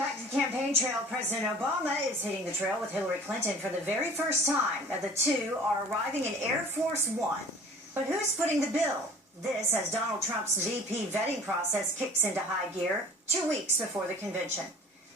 Back to the campaign trail, President Obama is hitting the trail with Hillary Clinton for the very first time. Now, the two are arriving in Air Force One. But who's footing the bill? This as Donald Trump's VP vetting process kicks into high gear 2 weeks before the convention.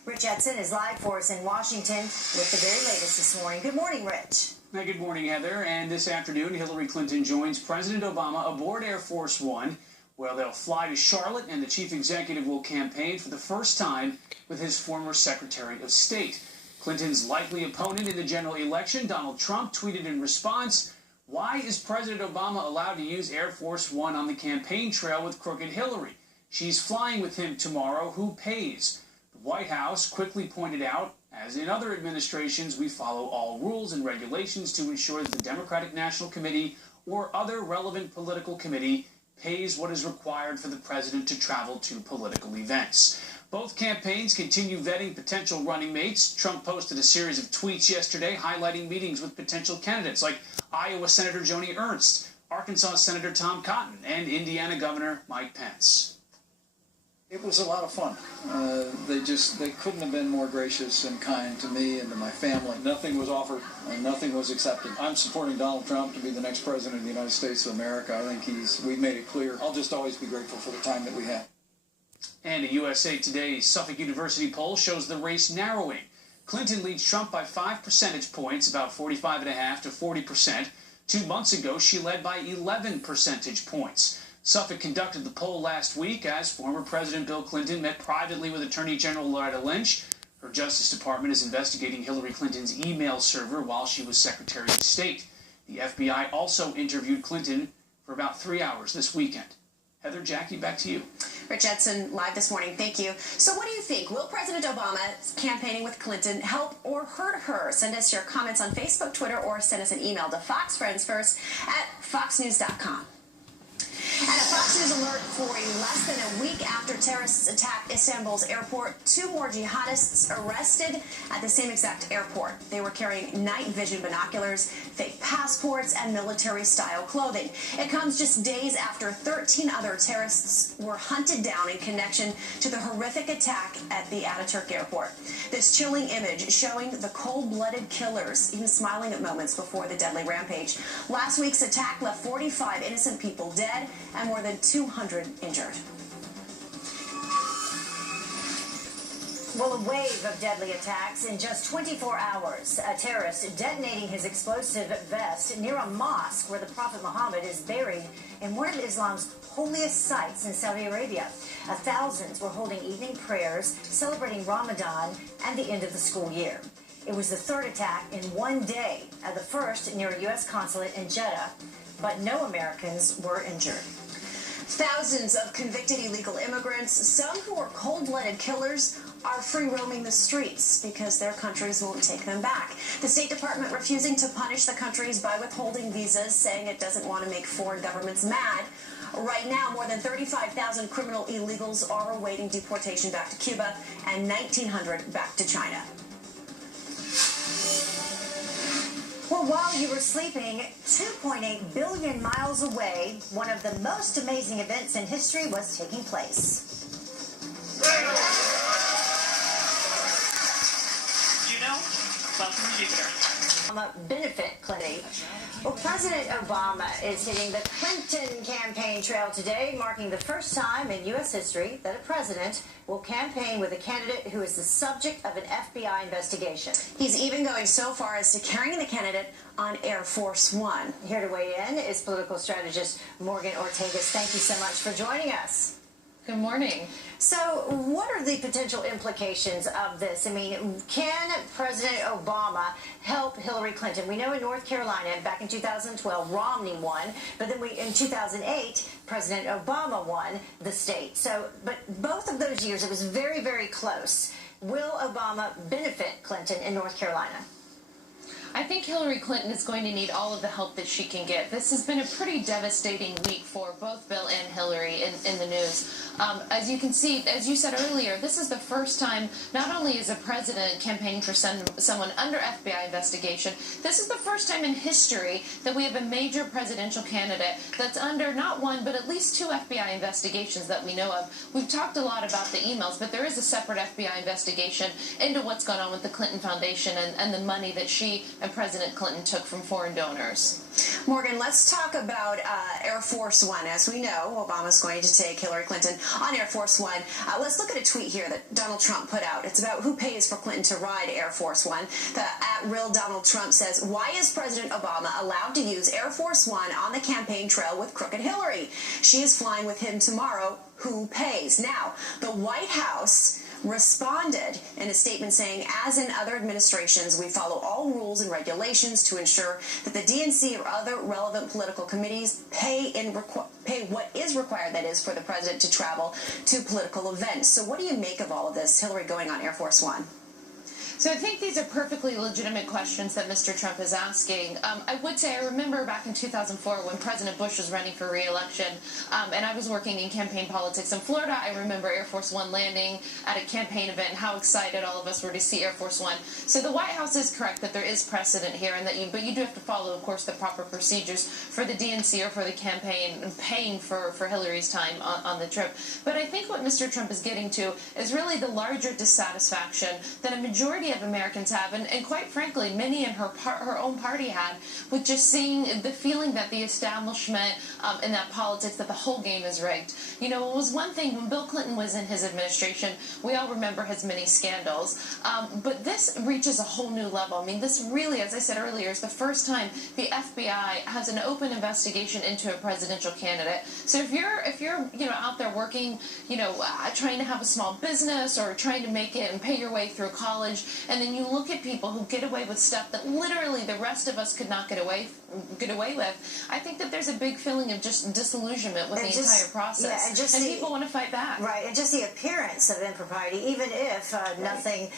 Rich Edson is live for us in Washington with the very latest this morning. Good morning, Rich. Hey, good morning, Heather. And this afternoon, Hillary Clinton joins President Obama aboard Air Force One, where they'll fly to Charlotte, and the chief executive will campaign for the first time with his former Secretary of State. Clinton's likely opponent in the general election, Donald Trump, tweeted in response, "Why is President Obama allowed to use Air Force One on the campaign trail with crooked Hillary? She's flying with him tomorrow. Who pays?" The White House quickly pointed out, as in other administrations, we follow all rules and regulations to ensure that the Democratic National Committee or other relevant political committee pays what is required for the president to travel to political events. Both campaigns continue vetting potential running mates. Trump posted a series of tweets yesterday highlighting meetings with potential candidates like Iowa Senator Joni Ernst, Arkansas Senator Tom Cotton, and Indiana Governor Mike Pence. It was a lot of fun. They couldn't have been more gracious and kind to me and to my family. Nothing was offered and nothing was accepted. I'm supporting Donald Trump to be the next president of the United States of America. I think we've made it clear. I'll just always be grateful for the time that we had. And a USA Today Suffolk University poll shows the race narrowing. Clinton leads Trump by 5 percentage points, about 45.5% to 40%. 2 months ago, she led by 11 percentage points. Suffolk conducted the poll last week as former President Bill Clinton met privately with Attorney General Loretta Lynch. Her Justice Department is investigating Hillary Clinton's email server while she was Secretary of State. The FBI also interviewed Clinton for about 3 hours this weekend. Heather, Jackie, back to you. Rich Edson, live this morning. Thank you. So what do you think? Will President Obama campaigning with Clinton help or hurt her? Send us your comments on Facebook, Twitter, or send us an email to Fox Friends First at foxnews.com. And a Fox News alert for you. Less than a week after terrorists attacked Istanbul's airport, 2 more jihadists arrested at the same exact airport. They were carrying night vision binoculars, fake passports, and military-style clothing. It comes just days after 13 other terrorists were hunted down in connection to the horrific attack at the Ataturk airport. This chilling image showing the cold-blooded killers even smiling at moments before the deadly rampage. Last week's attack left 45 innocent people dead and more than 200 injured. Well, a wave of deadly attacks in just 24 hours. A terrorist detonating his explosive vest near a mosque where the Prophet Muhammad is buried in one of Islam's holiest sites in Saudi Arabia. Thousands were holding evening prayers, celebrating Ramadan and the end of the school year. It was the third attack in one day, the first near a U.S. consulate in Jeddah, but no Americans were injured. Thousands of convicted illegal immigrants, some who are cold-blooded killers, are free roaming the streets because their countries won't take them back. The State Department refusing to punish the countries by withholding visas, saying it doesn't want to make foreign governments mad. Right now, more than 35,000 criminal illegals are awaiting deportation back to Cuba and 1,900 back to China. Well, while you were sleeping 2.8 billion miles away, one of the most amazing events in history was taking place. You know, welcome to Jupiter. Benefit Clinton. Well, President Obama is hitting the Clinton campaign trail today, marking the first time in U.S. history that a president will campaign with a candidate who is the subject of an FBI investigation. He's even going so far as to carrying the candidate on Air Force One. Here to weigh in is political strategist Morgan Ortagus. Thank you so much for joining us. Good morning. So what are the potential implications of this? I mean, can President Obama help Hillary Clinton? We know in North Carolina, back in 2012, Romney won, but then in 2008, President Obama won the state. So, but both of those years, it was very, very close. Will Obama benefit Clinton in North Carolina? I think Hillary Clinton is going to need all of the help that she can get. This has been a pretty devastating week for both Bill and Hillary in the news. As you can see, as you said earlier, this is the first time, not only is a president campaigning for someone under FBI investigation, this is the first time in history that we have a major presidential candidate that's under not one, but at least 2 FBI investigations that we know of. We've talked a lot about the emails, but there is a separate FBI investigation into what's gone on with the Clinton Foundation and the money that she and President Clinton took from foreign donors. Morgan, let's talk about Air Force One. As we know, Obama's going to take Hillary Clinton on Air Force One. Let's look at a tweet here that Donald Trump put out. It's about who pays for Clinton to ride Air Force One. The @real Donald Trump says, why is President Obama allowed to use Air Force One on the campaign trail with crooked Hillary? She is flying with him tomorrow. Who pays? Now, the White House responded in a statement saying, as in other administrations, we follow all rules and regulations to ensure that the DNC or other relevant political committees pay what is required, that is, for the president to travel to political events. So what do you make of all of this, Hillary going on Air Force One? So I think these are perfectly legitimate questions that Mr. Trump is asking. I would say I remember back in 2004 when President Bush was running for re-election, and I was working in campaign politics in Florida. I remember Air Force One landing at a campaign event and how excited all of us were to see Air Force One. So the White House is correct that there is precedent here, and but you do have to follow, of course, the proper procedures for the DNC or for the campaign paying for Hillary's time on the trip. But I think what Mr. Trump is getting to is really the larger dissatisfaction that a majority of Americans have, and quite frankly, many in her own party had, with just seeing the feeling that the establishment and that politics, that the whole game is rigged. You know, it was one thing when Bill Clinton was in his administration, we all remember his many scandals, but this reaches a whole new level. I mean, this really, as I said earlier, is the first time the FBI has an open investigation into a presidential candidate. So if you're out there working, trying to have a small business or trying to make it and pay your way through college, and then you look at people who get away with stuff that literally the rest of us could not get away with, I think that there's a big feeling of just disillusionment with the entire process. Yeah, and people want to fight back. Right, and just the appearance of impropriety, even if nothing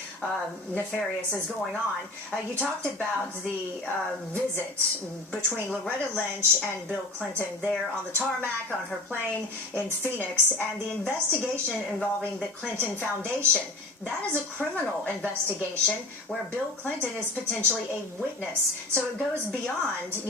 nefarious is going on. You talked about the visit between Loretta Lynch and Bill Clinton there on the tarmac on her plane in Phoenix, and the investigation involving the Clinton Foundation. That is a criminal investigation where Bill Clinton is potentially a witness. So it goes beyond,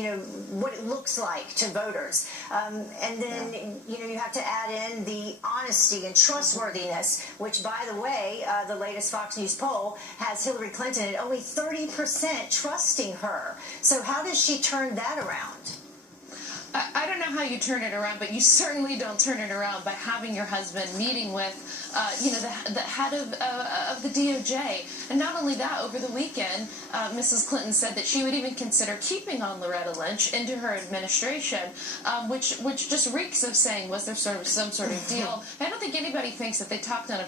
what it looks like to voters. And then, you have to add in the honesty and trustworthiness, which, by the way, the latest Fox News poll has Hillary Clinton at only 30% trusting her. So how does she turn that around? I don't know how you turn it around, but you certainly don't turn it around by having your husband meeting with, the head of the DOJ. And not only that, over the weekend, Mrs. Clinton said that she would even consider keeping on Loretta Lynch into her administration, which just reeks of saying, was there some sort of deal? I don't think anybody thinks that they talked on a